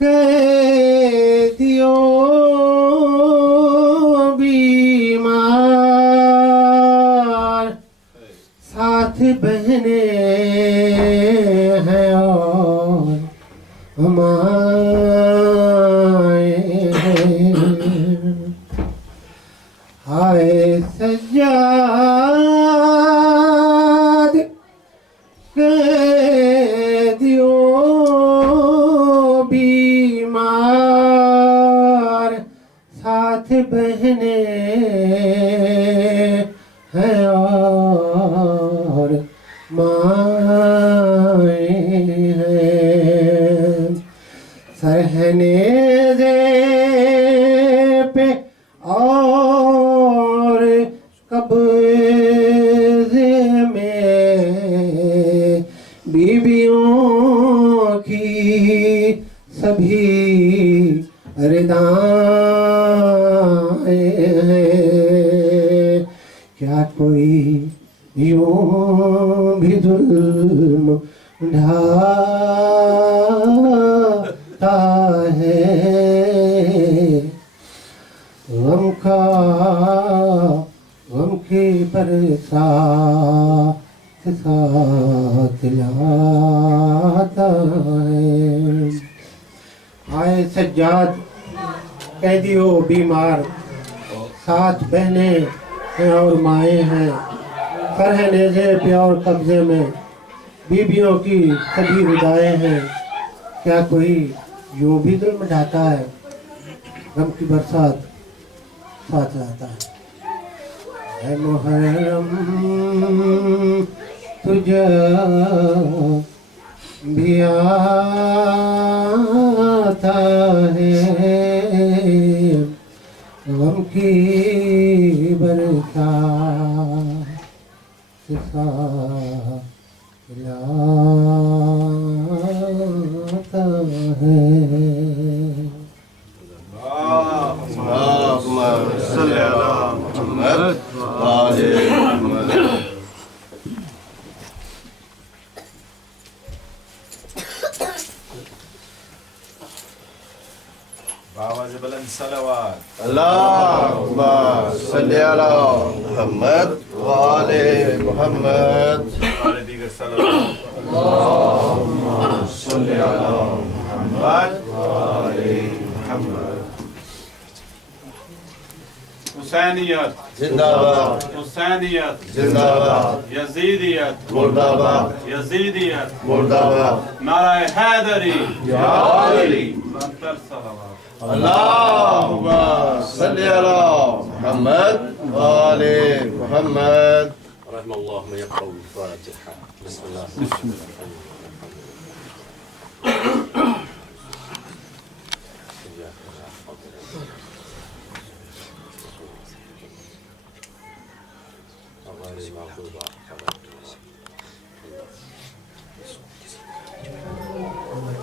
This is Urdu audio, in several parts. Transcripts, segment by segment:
قیدیوں بیمار ساتھ بہنیں ہیں اور ہمارے ہیں ہائے سجاد قیدیوں بیمار ساتھ بہنیں ہیں اور مائیں ہیں سرہنیزے پہ اور قبضے میں بیویوں کی سبھی ردائیں ہیں کیا کوئی یوں بھی ظلم ڈھاتا ہے غم کی برسات ساتھ لاتا ہے آئے سجاد قیدی ہو بیمار ساتھ بہنیں ہیں اور مائیں ہیں سر ہے نیزے پہ اور قبضے میں بیویوں کی سبھی ردائیں ہیں کیا کوئی یوں بھی ظلم ڈھاتا ہے غم کی برسات ساتھ لاتا ہے اے محرم تجھے بھی آتا ہے غم کی برسات ساتھ لاتا ہے اللهم صل على محمد وآل محمد بآواز بلند صلوات اللهم صل على محمد وآل محمد اور دیگر صلوات اللهم صل على محمد وآل محمد حسینیت زندہ باد حسینیت زندہ باد یزیدیت مردہ باد یزیدیت مردہ باد نعرہ حیدری یا علی بہتر صلوات اللهم صل على محمد وآل محمد رحم الله من يقرأ الفاتحة بسم الله الرحمن الرحيم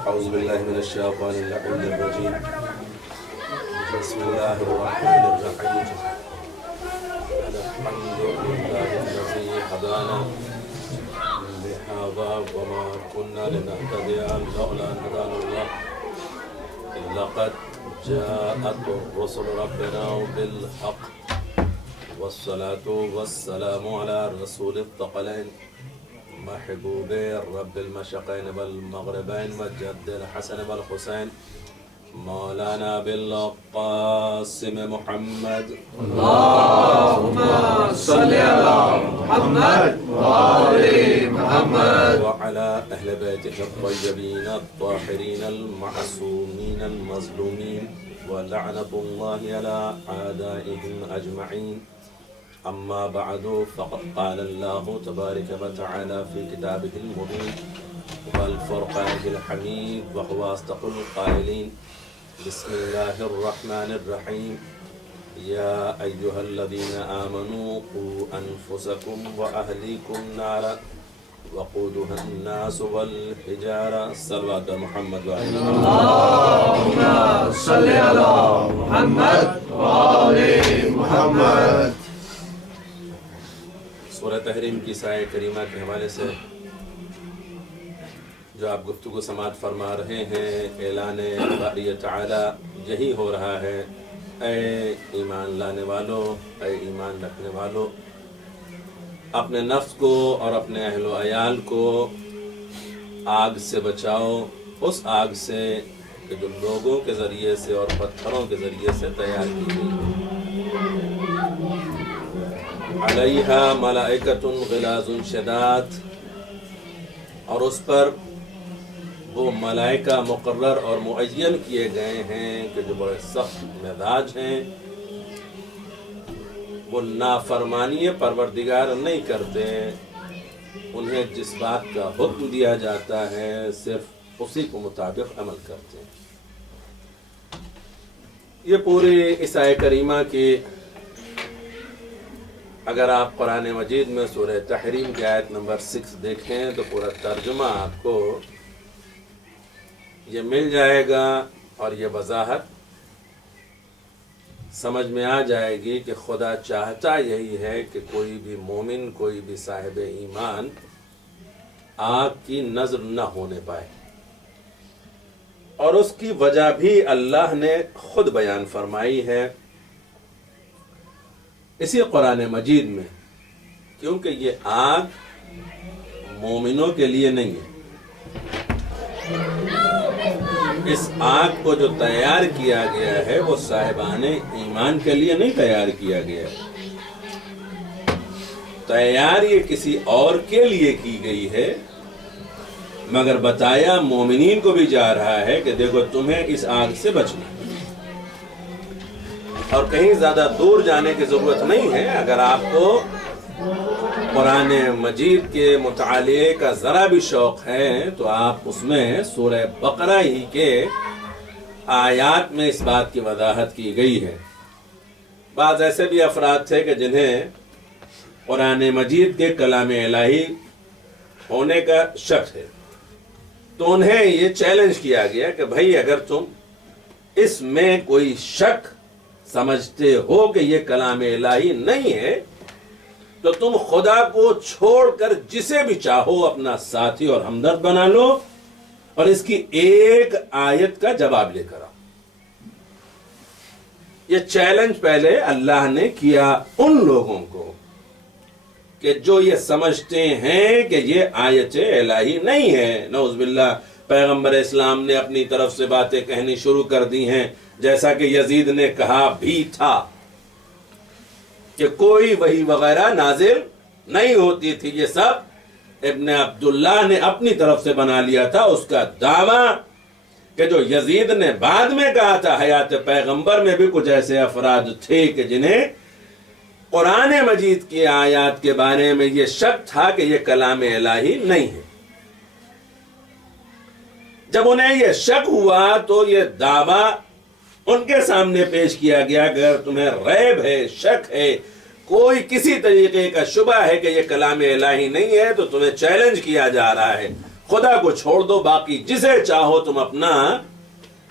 أعوذ بالله من الشيطان اللعين الرجيم بسم الله الرحمن الرحيم الحمد لله الذي هدانا لهذا وما كنا لنهتدي لولا أن هدانا الله لقد جاءت رسل ربنا بالحق والصلاة والسلام على رسول الثقلين محبوب رب المشرقين والمغربين وجد الحسن والحسين مولانا بالقاسم محمد اللهم صل على محمد وآل محمد وعلى أهل بيته الطيبين الطاهرين المعصومين المظلومين ولعنة الله على أعدائهم أجمعين أما بعد فقد قال الله تبارك وتعالى في كتابه المبين والفرقان الحميد وهو أصدق القائلين بسم الله الرحمن الرحيم يا أيها الذين آمنوا قوا أنفسكم وأهليكم نارا وقودها الناس والحجارة صلوات محمد وعلى اللهم صل على محمد وآل محمد سورہ تحریم کی سایہ کریمہ کے حوالے سے جو آپ گفتگو سماعت فرما رہے ہیں، اعلان باری تعالی یہی ہو رہا ہے، اے ایمان لانے والوں، اے ایمان رکھنے والوں، اپنے نفس کو اور اپنے اہل و عیال کو آگ سے بچاؤ، اس آگ سے کہ جو لوگوں کے ذریعے سے اور پتھروں کے ذریعے سے تیار کی گئی علیہا ملائکۃ غلاظ شداد، اور اس پر وہ ملائکہ مقرر اور معین کیے گئے ہیں کہ جو بڑے سخت مزاج ہیں، وہ نافرمانی پروردگار نہیں کرتے، انہیں جس بات کا حکم دیا جاتا ہے صرف اسی کو مطابق عمل کرتے ہیں۔ یہ پوری اس آیہ کریمہ کی اگر آپ قرآن مجید میں سورہ تحریم کی آیت نمبر 6 دیکھیں تو پورا ترجمہ آپ کو یہ مل جائے گا، اور یہ وضاحت سمجھ میں آ جائے گی کہ خدا چاہتا یہی ہے کہ کوئی بھی مومن، کوئی بھی صاحب ایمان آگ کی نظر نہ ہونے پائے، اور اس کی وجہ بھی اللہ نے خود بیان فرمائی ہے اسی قرآن مجید میں، کیونکہ یہ آگ مومنوں کے لیے نہیں ہے۔ اس آگ کو جو تیار کیا گیا ہے وہ صاحبان ایمان کے لیے نہیں تیار کیا گیا ہے، تیار یہ کسی اور کے لیے کی گئی ہے، مگر بتایا مومنین کو بھی جا رہا ہے کہ دیکھو تمہیں اس آگ سے بچنا ہے، اور کہیں زیادہ دور جانے کی ضرورت نہیں ہے۔ اگر آپ کو قرآن مجید کے مطالعے کا ذرا بھی شوق ہے تو آپ اس میں سورہ بقرہ ہی کے آیات میں اس بات کی وضاحت کی گئی ہے۔ بعض ایسے بھی افراد تھے کہ جنہیں قرآن مجید کے کلام الہی ہونے کا شک ہے، تو انہیں یہ چیلنج کیا گیا کہ بھائی اگر تم اس میں کوئی شک سمجھتے ہو کہ یہ کلام الہی نہیں ہے تو تم خدا کو چھوڑ کر جسے بھی چاہو اپنا ساتھی اور ہمدرد بنا لو، اور اس کی ایک آیت کا جواب لے کر آؤ۔ یہ چیلنج پہلے اللہ نے کیا ان لوگوں کو کہ جو یہ سمجھتے ہیں کہ یہ آیت الہی نہیں ہے۔ نعوذ باللہ، پیغمبر اسلام نے اپنی طرف سے باتیں کہنی شروع کر دی ہیں، جیسا کہ یزید نے کہا بھی تھا کہ کوئی وحی وغیرہ نازل نہیں ہوتی تھی، یہ سب ابن عبداللہ نے اپنی طرف سے بنا لیا تھا۔ اس کا دعویٰ کہ جو یزید نے بعد میں کہا تھا حیات پیغمبر میں بھی کچھ ایسے افراد تھے کہ جنہیں قرآن مجید کی آیات کے بارے میں یہ شک تھا کہ یہ کلام الہی نہیں ہے۔ جب انہیں یہ شک ہوا تو یہ دعویٰ ان کے سامنے پیش کیا گیا کہ اگر تمہیں ریب ہے، شک ہے، کوئی کسی طریقے کا شبہ ہے کہ یہ کلام الہی نہیں ہے تو تمہیں چیلنج کیا جا رہا ہے، خدا کو چھوڑ دو، باقی جسے چاہو تم اپنا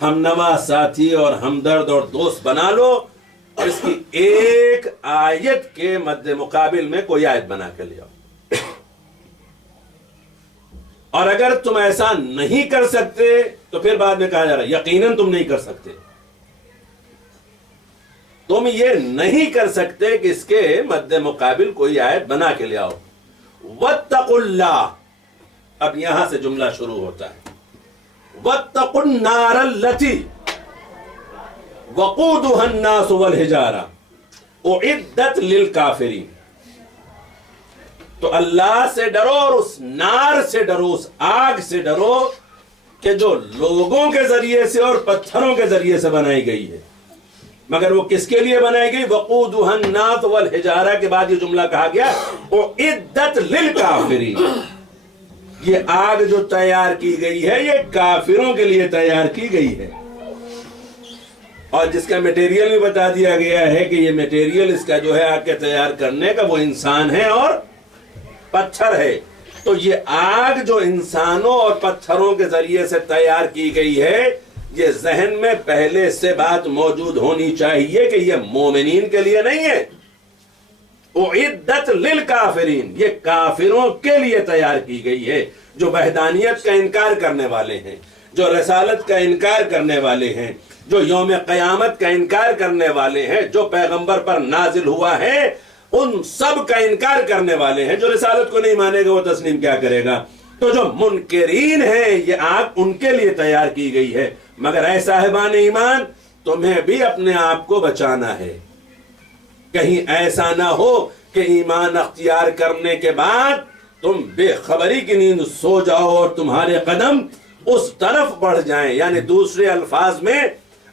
ہمنوا ساتھی اور ہمدرد اور دوست بنا لو، اور اس کی ایک آیت کے مد مقابل میں کوئی آیت بنا کے لے آؤ، اور اگر تم ایسا نہیں کر سکتے تو پھر بعد میں کہا جا رہا ہے یقیناً تم نہیں کر سکتے، تم یہ نہیں کر سکتے کہ اس کے مد مقابل کوئی آیت بنا کے لے آؤ۔ واتقوا اللہ، اب یہاں سے جملہ شروع ہوتا ہے، واتقوا النار التي وقودها الناس والحجارہ اعدت للکافرین، تو اللہ سے ڈرو اور اس نار سے ڈرو، اس آگ سے ڈرو کہ جو لوگوں کے ذریعے سے اور پتھروں کے ذریعے سے بنائی گئی ہے، مگر وہ کس کے لیے بنائی گئی؟ وقودها الناس والحجارہ کے بعد یہ جملہ کہا گیا اعدت للکافرین، یہ آگ جو تیار کی گئی ہے یہ کافروں کے لیے تیار کی گئی ہے، اور جس کا میٹیریل بھی بتا دیا گیا ہے کہ یہ میٹیریل اس کا جو ہے آگ کے تیار کرنے کا وہ انسان ہے اور پتھر ہے۔ تو یہ آگ جو انسانوں اور پتھروں کے ذریعے سے تیار کی گئی ہے، یہ ذہن میں پہلے سے بات موجود ہونی چاہیے کہ یہ مومنین کے لیے نہیں ہے، اعدت للکافرین، یہ کافروں کے لیے تیار کی گئی ہے، جو وحدانیت کا انکار کرنے والے ہیں، جو رسالت کا انکار کرنے والے ہیں، جو یوم قیامت کا انکار کرنے والے ہیں، جو پیغمبر پر نازل ہوا ہے ان سب کا انکار کرنے والے ہیں۔ جو رسالت کو نہیں مانے گا وہ تسلیم کیا کرے گا؟ تو جو منکرین ہیں یہ آگ ان کے لیے تیار کی گئی ہے۔ مگر اے صاحبان ایمان، تمہیں بھی اپنے آپ کو بچانا ہے، کہیں ایسا نہ ہو کہ ایمان اختیار کرنے کے بعد تم بے خبری کی نیند سو جاؤ اور تمہارے قدم اس طرف بڑھ جائیں۔ یعنی دوسرے الفاظ میں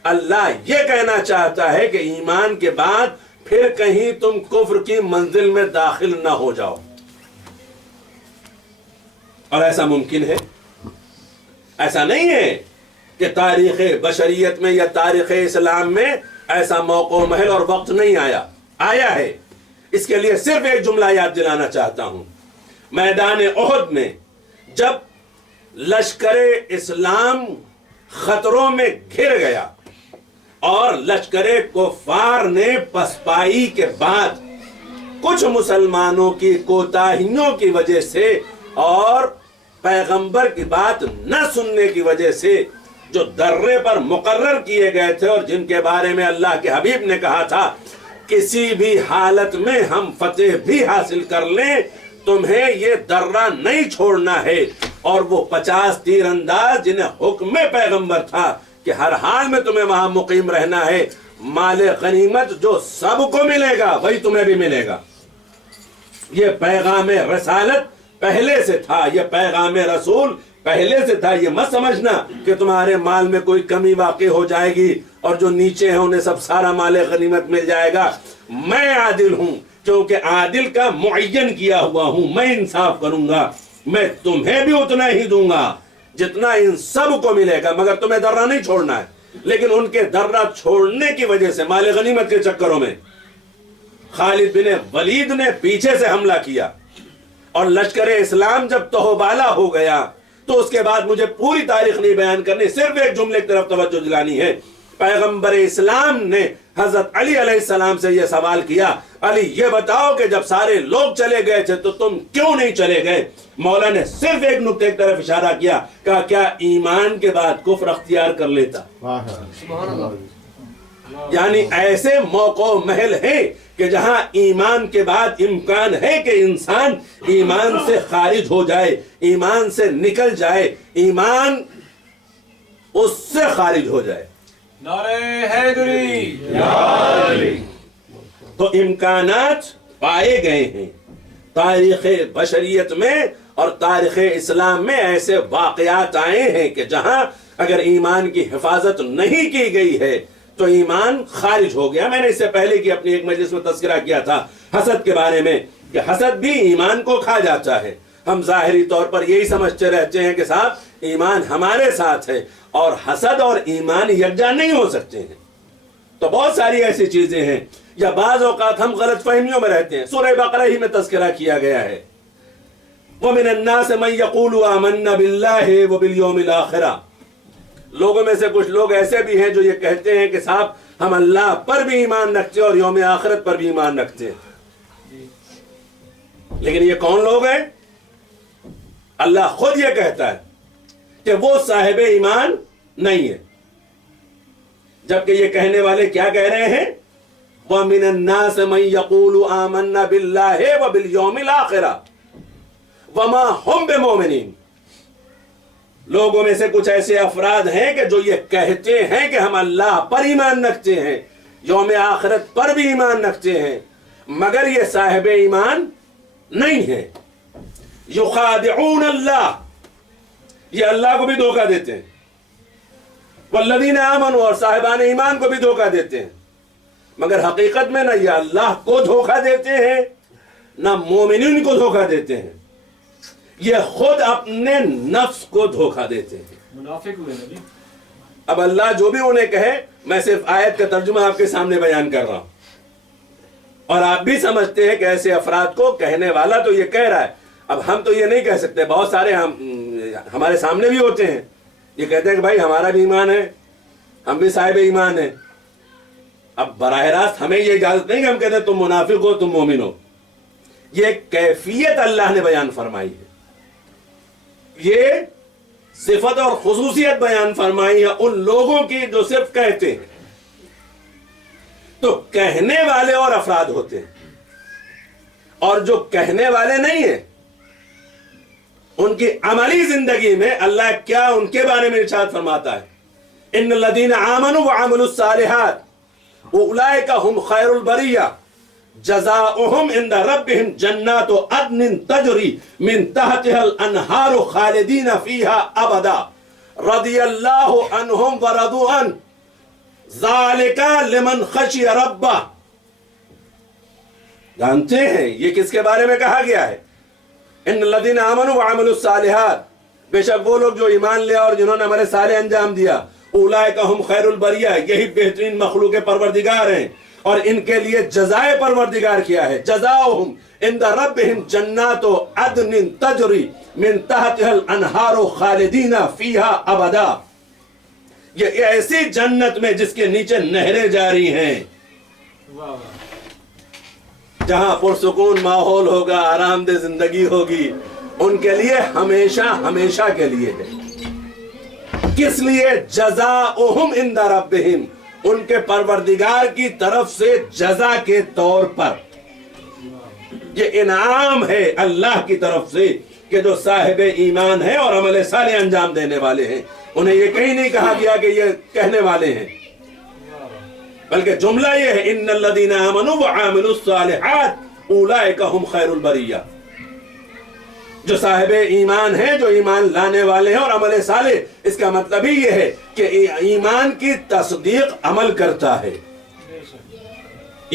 اللہ یہ کہنا چاہتا ہے کہ ایمان کے بعد پھر کہیں تم کفر کی منزل میں داخل نہ ہو جاؤ، اور ایسا ممکن ہے؟ ایسا نہیں ہے کہ تاریخ بشریت میں یا تاریخ اسلام میں ایسا موقع و محل اور وقت نہیں آیا، آیا ہے۔ اس کے لیے صرف ایک جملہ یاد دلانا چاہتا ہوں۔ میدان احد میں جب لشکر اسلام خطروں میں گھر گیا اور لشکر کفار نے پسپائی کے بعد کچھ مسلمانوں کی کوتاہیوں کی وجہ سے اور پیغمبر کی بات نہ سننے کی وجہ سے جو درے پر مقرر کیے گئے تھے اور جن کے بارے میں اللہ کے حبیب نے کہا تھا کسی بھی حالت میں ہم فتح بھی حاصل کر لیں تمہیں یہ درہ نہیں چھوڑنا ہے، اور وہ 50 تیر انداز جنہیں حکم پیغمبر تھا کہ ہر حال میں تمہیں وہاں مقیم رہنا ہے، مال غنیمت جو سب کو ملے گا وہی تمہیں بھی ملے گا۔ یہ پیغام رسالت پہلے سے تھا، یہ پیغام رسول پہلے سے تھا۔ یہ مت سمجھنا کہ تمہارے مال میں کوئی کمی واقع ہو جائے گی اور جو نیچے ہیں انہیں سب سارا مال غنیمت مل جائے گا۔ میں عادل ہوں کیونکہ عادل کا معین کیا ہوا ہوں، میں انصاف کروں گا، میں تمہیں بھی اتنا ہی دوں گا جتنا ان سب کو ملے گا، مگر تمہیں درہ نہیں چھوڑنا ہے۔ لیکن ان کے درہ چھوڑنے کی وجہ سے مال غنیمت کے چکروں میں خالد بن ولید نے پیچھے سے حملہ کیا، اور لشکر اسلام جب تہوبالا ہو گیا تو اس کے بعد مجھے پوری تاریخ نہیں بیان کرنی، صرف ایک جملے کی طرف توجہ دلانی ہے۔ پیغمبر اسلام نے حضرت علی علیہ السلام سے یہ سوال کیا، علی یہ بتاؤ کہ جب سارے لوگ چلے گئے تھے تو تم کیوں نہیں چلے گئے؟ مولا نے صرف ایک نقطے کی طرف اشارہ کیا، کہا کیا ایمان کے بعد کفر اختیار کر لیتا؟ یعنی ایسے موقع و محل ہے کہ جہاں ایمان کے بعد امکان ہے کہ انسان ایمان سے خارج ہو جائے، ایمان سے نکل جائے، ایمان اس سے خارج ہو جائے۔ نعرہ حیدری، تو امکانات پائے گئے ہیں تاریخ بشریت میں، اور تاریخ اسلام میں ایسے واقعات آئے ہیں کہ جہاں اگر ایمان کی حفاظت نہیں کی گئی ہے تو ایمان خارج ہو گیا۔ میں نے اس سے پہلے کی اپنی ایک مجلس میں تذکرہ کیا تھا حسد کے بارے میں کہ حسد بھی ایمان کو کھا جاتا ہے۔ ہم ظاہری طور پر یہی سمجھتے رہتے ہیں کہ صاحب ایمان ہمارے ساتھ ہے، اور حسد اور ایمان یکجا نہیں ہو سکتے ہیں۔ تو بہت ساری ایسی چیزیں ہیں، یا بعض اوقات ہم غلط فہمیوں میں رہتے ہیں۔ سورہ بقرہ ہی میں تذکرہ کیا گیا ہے، وَمِنَ النَّاسِ مَن يَقُولُ آمَنَّا بِاللَّهِ وَبِالْيَوْمِ الْآخِرَةِ۔ لوگوں میں سے کچھ لوگ ایسے بھی ہیں جو یہ کہتے ہیں کہ صاحب ہم اللہ پر بھی ایمان رکھتے ہیں اور یوم آخرت پر بھی ایمان رکھتے ہیں، لیکن یہ کون لوگ ہیں؟ اللہ خود یہ کہتا ہے کہ وہ صاحب ایمان نہیں ہے، جبکہ یہ کہنے والے کیا کہہ رہے ہیں؟ وَمِنَ النَّاسِ مَن يَقُولُ آمَنَّا بِاللَّهِ وَبِالْيَوْمِ الْآخِرَةِ وَمَا هُمْ بِمُؤْمِنِينَ۔ لوگوں میں سے کچھ ایسے افراد ہیں کہ جو یہ کہتے ہیں کہ ہم اللہ پر ایمان رکھتے ہیں، یوم آخرت پر بھی ایمان رکھتے ہیں، مگر یہ صاحب ایمان نہیں ہے۔ یخادعون اللہ، یہ اللہ کو بھی دھوکہ دیتے ہیں، والذین آمنوا، اور صاحبان ایمان کو بھی دھوکہ دیتے ہیں، مگر حقیقت میں نہ یہ اللہ کو دھوکہ دیتے ہیں نہ مومنین کو دھوکہ دیتے ہیں، یہ خود اپنے نفس کو دھوکہ دیتے ہیں۔ منافق ہوئے نبی۔ اب اللہ جو بھی انہیں کہے، میں صرف آیت کا ترجمہ آپ کے سامنے بیان کر رہا ہوں، اور آپ بھی سمجھتے ہیں کہ ایسے افراد کو کہنے والا تو یہ کہہ رہا ہے۔ اب ہم تو یہ نہیں کہہ سکتے، بہت سارے ہمارے سامنے بھی ہوتے ہیں یہ کہتے ہیں کہ بھائی ہمارا بھی ایمان ہے، ہم بھی صاحب ایمان ہیں۔ اب براہ راست ہمیں یہ اجازت نہیں کہ ہم کہتے ہیں تم منافق ہو تم مومن ہو، یہ کیفیت اللہ نے بیان فرمائی ہے، یہ صفت اور خصوصیت بیان فرمائی ہے ان لوگوں کی جو صرف کہتے ہیں۔ تو کہنے والے اور افراد ہوتے ہیں، اور جو کہنے والے نہیں ہیں ان کی عملی زندگی میں اللہ کیا ان کے بارے میں ارشاد فرماتا ہے، ان الذین آمنوا وعملوا الصالحات اولئک هم خیر البریہ جزاؤہم عند ربہم جنات عدن تجری من تحتها الانہار خالدین فیہا ابدا رضی اللہ عنہم ورضوا عنہ ذالک لمن خشی ربہ۔ جانتے ہیں یہ کس کے بارے میں کہا گیا ہے؟ ان الذین آمنوا وعملوا الصالحات، بے شک وہ لوگ جو ایمان لیا اور جنہوں نے عمل صالح انجام دیا، اولئک ہم خیر البریہ، یہی بہترین مخلوق پروردگار ہیں، اور ان کے لیے جزائے پروردگار کیا ہے، جزاؤہم عند ربہم جنات عدن تجری من تحتها الانہار خالدین فیہا ابدا، یہ ایسی جنت میں جس کے نیچے نہریں جاری ہیں، جہاں پرسکون ماحول ہوگا، آرام دہ زندگی ہوگی، ان کے لیے ہمیشہ ہمیشہ کے لیے ہے۔ کس لیے؟ جزاؤہم عند ربہم، ان کے پروردگار کی طرف سے جزا کے طور پر، یہ انعام ہے اللہ کی طرف سے کہ جو صاحب ایمان ہے اور عمل صالح انجام دینے والے ہیں، انہیں یہ کہیں نہیں کہا گیا کہ یہ کہنے والے ہیں، بلکہ جملہ یہ ہے ان الذین آمنوا وعملوا الصالحات اولئک هم خیر البریہ، جو صاحب ایمان ہیں، جو ایمان لانے والے ہیں اور عمل صالح، اس کا مطلب ہی یہ ہے کہ ایمان کی تصدیق عمل کرتا ہے،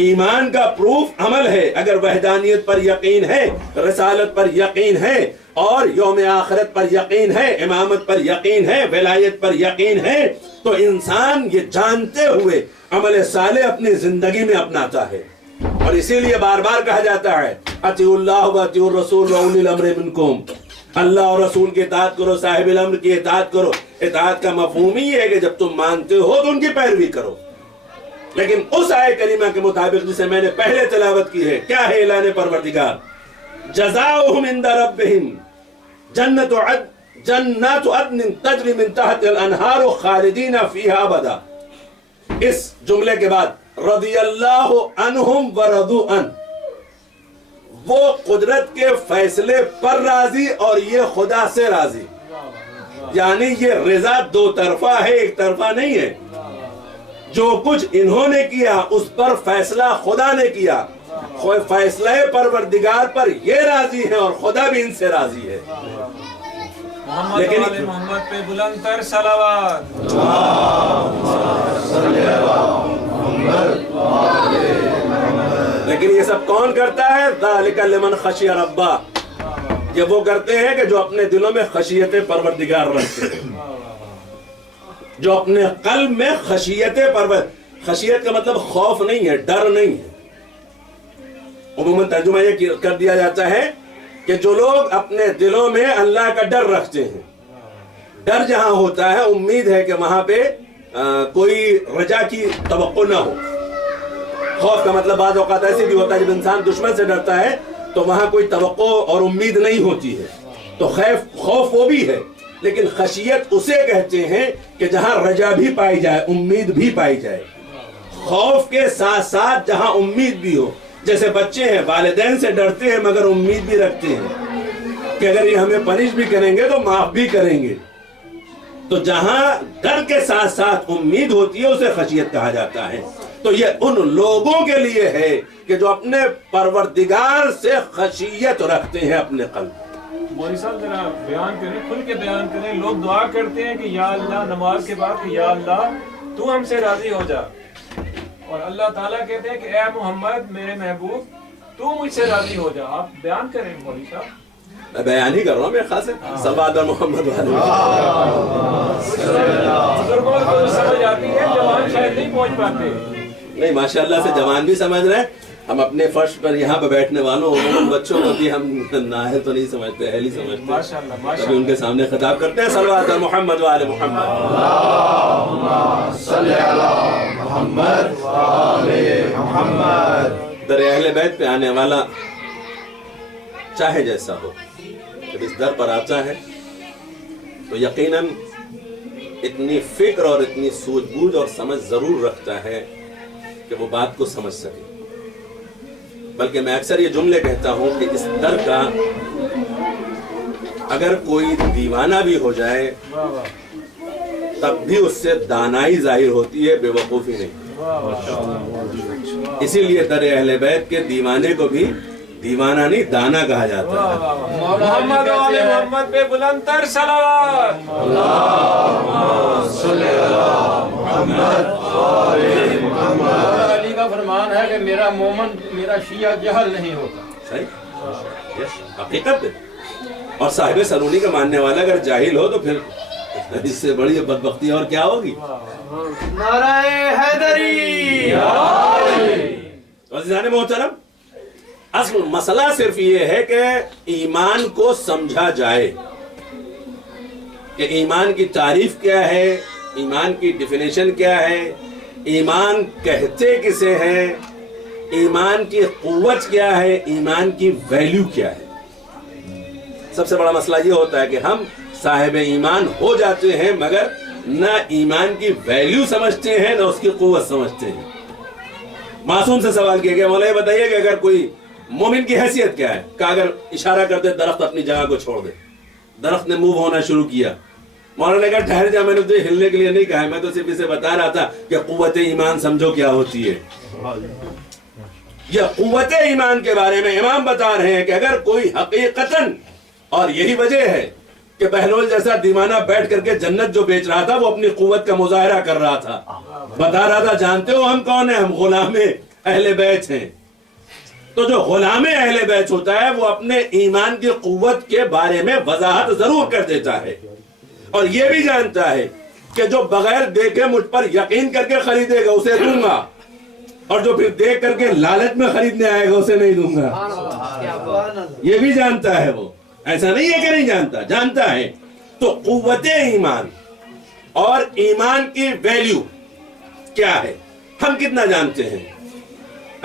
ایمان کا پروف عمل ہے۔ اگر وحدانیت پر یقین ہے، رسالت پر یقین ہے، اور یوم آخرت پر یقین ہے، امامت پر یقین ہے، ولایت پر یقین ہے، تو انسان یہ جانتے ہوئے عمل صالح اپنی زندگی میں اپناتا ہے، اور اسی لیے بار بار کہا جاتا ہے اطیعوا اللہ واطیعوا الرسول واولی الامر منکم، اللہ اور رسول کی اطاعت کرو، صاحب الامر کی اطاعت کرو۔ اطاعت کا مفہوم ہی ہے کہ جب تم مانتے ہو تو ان کی پیروی کرو، لیکن اس آیت کریمہ کے مطابق جسے میں نے پہلے تلاوت کی ہے، کیا ہے اعلان پروردگار؟ جزاؤہم عند ربہم جنات عدن تجری من تحت الانہار خالدین فیہا ابدا، اس جملے کے بعد رضی اللہ عنہم ورضوا عنہ، وہ قدرت کے فیصلے پر راضی اور یہ خدا سے راضی، یعنی یہ رضا دو طرفہ ہے، ایک طرفہ نہیں ہے۔ جو کچھ انہوں نے کیا اس پر فیصلہ خدا نے کیا، فیصلہ پروردگار پر یہ راضی ہیں اور خدا بھی ان سے راضی ہے۔ لیکن محمد پہ بلند تر صلوات، لیکن یہ سب کون کرتا ہے؟ ذالک لمن خشی ربہ، یہ وہ کرتے ہیں کہ جو اپنے دلوں میں خشیت پروردگار رکھتے ہیں، جو اپنے قلب میں خشیت کا مطلب خوف نہیں ہے، ڈر نہیں ہے۔ عموماً ترجمہ یہ کر دیا جاتا ہے کہ جو لوگ اپنے دلوں میں اللہ کا ڈر رکھتے ہیں، ڈر جہاں ہوتا ہے امید ہے کہ وہاں پہ کوئی رجا کی توقع نہ ہو۔ خوف کا مطلب بعض اوقات ایسے بھی ہوتا ہے جب انسان دشمن سے ڈرتا ہے تو وہاں کوئی توقع اور امید نہیں ہوتی ہے، تو خوف وہ بھی ہے، لیکن خشیت اسے کہتے ہیں کہ جہاں رجا بھی پائی جائے، امید بھی پائی جائے، خوف کے ساتھ ساتھ جہاں امید بھی ہو۔ جیسے بچے ہیں، والدین سے ڈرتے ہیں مگر امید بھی رکھتے ہیں کہ اگر یہ ہمیں پنش بھی کریں گے تو معاف بھی کریں گے، تو جہاں ڈر کے ساتھ ساتھ امید ہوتی ہے اسے خشیت کہا جاتا ہے۔ تو یہ ان لوگوں کے لیے ہے کہ جو اپنے پروردگار سے خشیت رکھتے ہیں اپنے قلب۔ مولوی صاحب ذرا بیان کریں، کھل کے بیان کریں۔ لوگ دعا کرتے ہیں کہ یا اللہ، نماز کے بعد کہ یا اللہ تو ہم سے راضی ہو جا، اور اللہ تعالیٰ کہتے ہیں کہ اے محمد میرے محبوب تو مجھ سے راضی ہو جا۔ آپ بیان کریں مولوی صاحب۔ میں بیان ہی کر رہا ہوں، میرے خاص ہے صلوات محمد والے۔ بزرگوں کو سمجھ آتی ہے، جوان شاید نہیں پہنچ پاتے۔ نہیں، ماشاءاللہ سے جوان بھی سمجھ رہے ہیں۔ ہم اپنے فرش پر یہاں پہ بیٹھنے والوں عموماً بچوں کو بھی ہم نااہل تو نہیں سمجھتے، اہل ہی سمجھتے ہیں، ماشاءاللہ کبھی ان کے سامنے خطاب کرتے ہیں صلوات محمد والے محمد، اللہم صلی علی محمد والے محمد۔ در اہل بیت پہ آنے والا چاہے جیسا ہو جب اس در پر آتا ہے تو یقیناً اتنی فکر اور اتنی سوجھ بوجھ اور سمجھ ضرور رکھتا ہے کہ وہ بات کو سمجھ سکے. بلکہ میں اکثر یہ جملے کہتا ہوں کہ اس در کا اگر کوئی دیوانہ بھی ہو جائے تب بھی اس سے دانائی ظاہر ہوتی ہے، بے وقوفی نہیں. اسی لیے در اہل بیت کے دیوانے کو بھی دیوانہ نہیں دانا کہا جاتا ہے. محمد و آل محمد پہ بلند تر صلوات. علی کا فرمان ہے کہ میرا مومن میرا شیعہ جہل نہیں ہوتا. صحیح، یس حقیقت ہے. اور صاحب سرونی کا ماننے والا اگر جاہل ہو تو پھر اس سے بڑی بدبختی اور کیا ہوگی. نعرہ حیدری. عزیزان محترم، اصل مسئلہ صرف یہ ہے کہ ایمان کو سمجھا جائے کہ ایمان کی تعریف کیا ہے، ایمان کی ڈیفینیشن کیا ہے، ایمان کہتے کسے ہیں، ایمان کی قوت کیا ہے، ایمان کی ویلیو کیا ہے. سب سے بڑا مسئلہ یہ ہوتا ہے کہ ہم صاحب ایمان ہو جاتے ہیں مگر نہ ایمان کی ویلیو سمجھتے ہیں نہ اس کی قوت سمجھتے ہیں. معصوم سے سوال کیا گیا، مولا یہ بتائیے کہ اگر کوئی مومن کی حیثیت کیا ہے؟ کہ اگر اشارہ کر دے درخت اپنی جگہ کو چھوڑ دے. درخت نے موو ہونا شروع کیا. مولانا نے کہا ٹھہر جا، میں نے تجھے ہلنے کے لیے نہیں کہا ہے، میں تو صرف اسے بتا رہا تھا کہ قوت ایمان سمجھو کیا ہوتی ہے. یہ قوت ایمان کے بارے میں امام بتا رہے ہیں کہ اگر کوئی حقیقتاً، اور یہی وجہ ہے کہ بہلول جیسا دیوانہ بیٹھ کر کے جنت جو بیچ رہا تھا وہ اپنی قوت کا مظاہرہ کر رہا تھا، بتا رہا تھا جانتے ہو ہم کون ہیں؟ ہم غلام اہل بیت ہیں. تو جو غلام اہل بیت ہوتا ہے وہ اپنے ایمان کی قوت کے بارے میں وضاحت ضرور کر دیتا ہے، اور یہ بھی جانتا ہے کہ جو بغیر دیکھے مجھ پر یقین کر کے خریدے گا اسے دوں گا، اور جو پھر دیکھ کر کے لالچ میں خریدنے آئے گا اسے نہیں دوں گا. یہ بھی جانتا ہے وہ، ایسا نہیں ہے کہ نہیں جانتا، جانتا ہے. تو قوت ایمان اور ایمان کی ویلیو کیا ہے ہم کتنا جانتے ہیں؟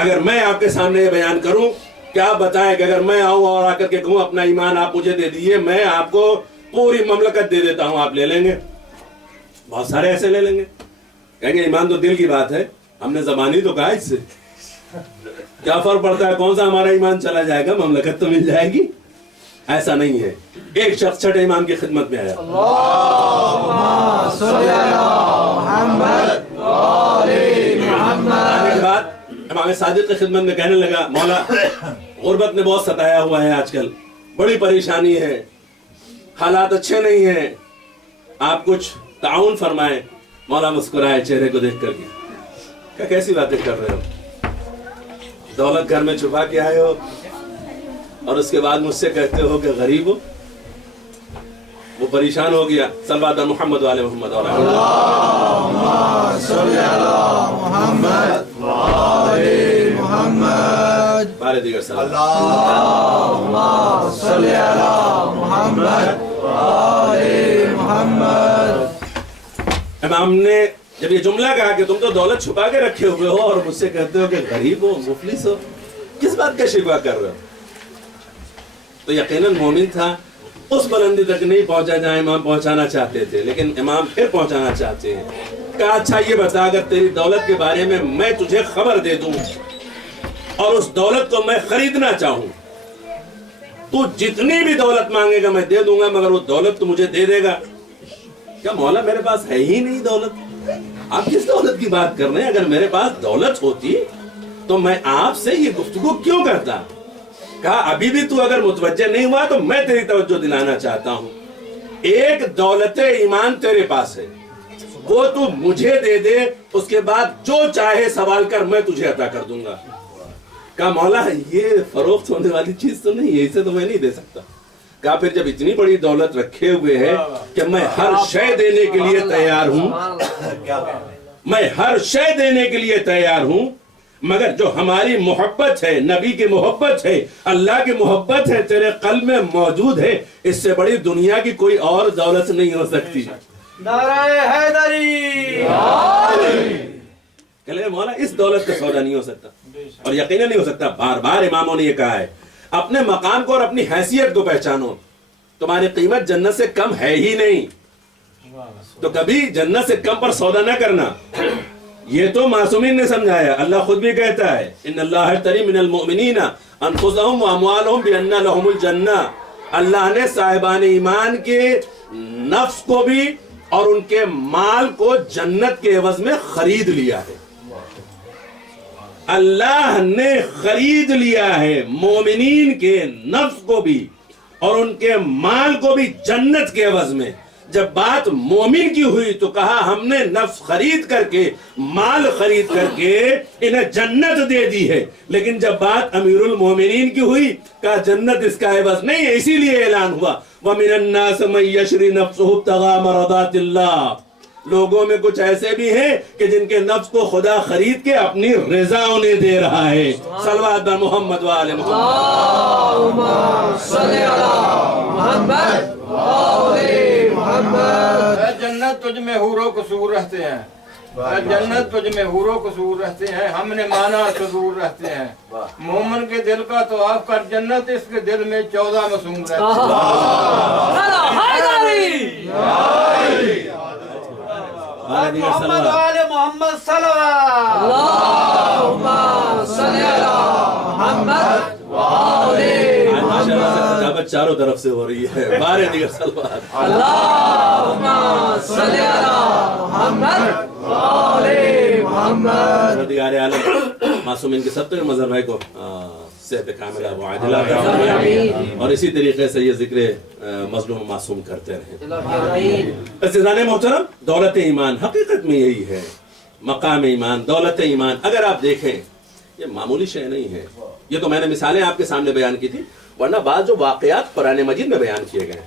اگر میں آپ کے سامنے یہ بیان کروں کہ آپ بتائیں کہ اگر میں آؤں اور آ کر کے کہوں اپنا ایمان آپ مجھے دے دیجیے، میں آپ کو پوری مملکت دے دیتا ہوں، آپ لے لیں گے؟ بہت سارے ایسے لے لیں گے، کہیں گے ایمان تو دل کی بات ہے، ہم نے زبانی تو کہا اس سے کیا فرق پڑتا ہے، کون سا ہمارا ایمان چلا جائے گا، مملکت تو مل جائے گی. ایسا نہیں ہے. ایک شخص چھٹے امام کی خدمت میں آیا. اللہم صلی علی محمد آل محمد. آنے کے بعد امام صادق کی خدمت میں کہنے لگا، مولا غربت نے بہت ستایا ہوا ہے، آج کل بڑی پریشانی ہے، حالات اچھے نہیں ہیں، آپ کچھ تعاون فرمائیں. مولا مسکرائے چہرے کو دیکھ کر کے، کیا کیسی باتیں کر رہے ہو، دولت گھر میں چھپا کے آئے ہو اور اس کے بعد مجھ سے کہتے ہو کہ غریب ہو. وہ پریشان ہو گیا. صلوات محمد وعلی محمد. اللہم صلی علی محمد وعلی محمد. بارے دیگر سلام. اللہم صلی علی محمد وعلی محمد. امام نے جب یہ جملہ کہا کہ تم تو دولت چھپا کے رکھے ہوئے ہو اور مجھ سے کہتے ہو کہ غریب ہو، مفلس ہو، کس بات کا شکوہ کر رہے ہو؟ تو یقیناً مومن تھا. اس بلندی تک نہیں پہنچا جہاں امام پہنچانا چاہتے تھے، لیکن امام پھر پہنچانا چاہتے ہیں. کہا اچھا یہ بتا، اگر تیری دولت کے بارے میں تجھے خبر دے دوں اور اس دولت کو میں خریدنا چاہوں، تو جتنی بھی دولت مانگے گا میں دے دوں گا، مگر وہ دولت تو مجھے دے دے گا. کیا مولا میرے پاس ہے ہی نہیں دولت؟ آپ کس دولت کی بات کر رہے ہیں؟ اگر میرے پاس دولت ہوتی تو میں آپ سے یہ گفتگو کیوں کرتا؟ کہا ابھی بھی تو اگر متوجہ نہیں ہوا تو میں تیری توجہ دلانا چاہتا ہوں. ایک دولت ایمان تیرے پاس ہے، وہ تو مجھے دے دے، اس کے بعد جو چاہے سوال کر، میں تجھے عطا کر دوں گا. کہا مولا یہ فروخت ہونے والی چیز تو نہیں ہے، اسے تو میں نہیں دے سکتا. کہا پھر جب اتنی بڑی دولت رکھے ہوئے ہے کہ میں ہر شے دینے کے لیے تیار ہوں، میں ہر شے دینے کے لیے تیار ہوں، مگر جو ہماری محبت ہے، نبی کی محبت ہے، اللہ کی محبت ہے، تیرے قلب میں موجود ہے، اس سے بڑی دنیا کی کوئی اور دولت نہیں ہو سکتی. نعرہ حیدری. کہ مولا اس دولت کا سودا نہیں ہو سکتا، اور یقیناً نہیں ہو سکتا. بار بار اماموں نے یہ کہا ہے. اپنے مقام کو اور اپنی حیثیت کو پہچانو. تمہاری قیمت جنت سے کم ہے ہی نہیں، تو کبھی جنت سے کم پر سودا نہ کرنا. یہ تو معصومین نے سمجھایا. اللہ خود بھی کہتا ہے ان اللہ اشتری من المؤمنین انفسهم واموالهم بان لهم الجنہ. اللہ نے صاحبان ایمان کے نفس کو بھی اور ان کے مال کو جنت کے عوض میں خرید لیا ہے. اللہ نے خرید لیا ہے مومنین کے نفس کو بھی اور ان کے مال کو بھی جنت کے عوض میں. جب بات مومن کی ہوئی تو کہا ہم نے نفس خرید کر کے، مال خرید کر کے انہیں جنت دے دی ہے. لیکن جب بات امیر المومنین کی ہوئی کہا جنت اس کا عوض نہیں ہے. اسی لیے اعلان ہوا وَمِنَ النَّاسِ مَن يَشْرِي نَفْسَهُ ابْتِغَاءَ مَرْضَاتِ اللَّهِ. لوگوں میں کچھ ایسے بھی ہیں کہ جن کے نفس کو خدا خرید کے اپنی رضا انہیں دے رہا ہے. صلوات بر محمد وآل محمد. اللهم صل على محمد وآل محمد. اے جنت تجھ میں حور و قصور رہتے ہیں، اے جنت تجھ میں حور و قصور رہتے ہیں، ہم نے مانا قصور رہتے ہیں. مومن کے دل کا طواف کر جنت اس کے دل میں 14 معصوم رہتے ہیں. محمد وآل محمد صلوات. اللهم صل على محمد وآل محمد. چاروں طرف سے ہو رہی ہے. بارے دیگر صلوات. اللهم صل على محمد وآل محمد. پروردگار عالم معصومین کے سب تک مظہر بھائی کو صحت کاملہ و عاجلہ عطا فرمائے اور اسی طریقے سے یہ ذکر مظلوم و معصوم کرتے رہیں. عزیزان محترم، دولت ایمان حقیقت میں یہی ہے. مقام ایمان، دولت ایمان اگر آپ دیکھیں یہ معمولی شے نہیں ہے. یہ تو میں نے مثالیں آپ کے سامنے بیان کی تھی، ورنہ بعض جو واقعات قرآن مجید میں بیان کیے گئے ہیں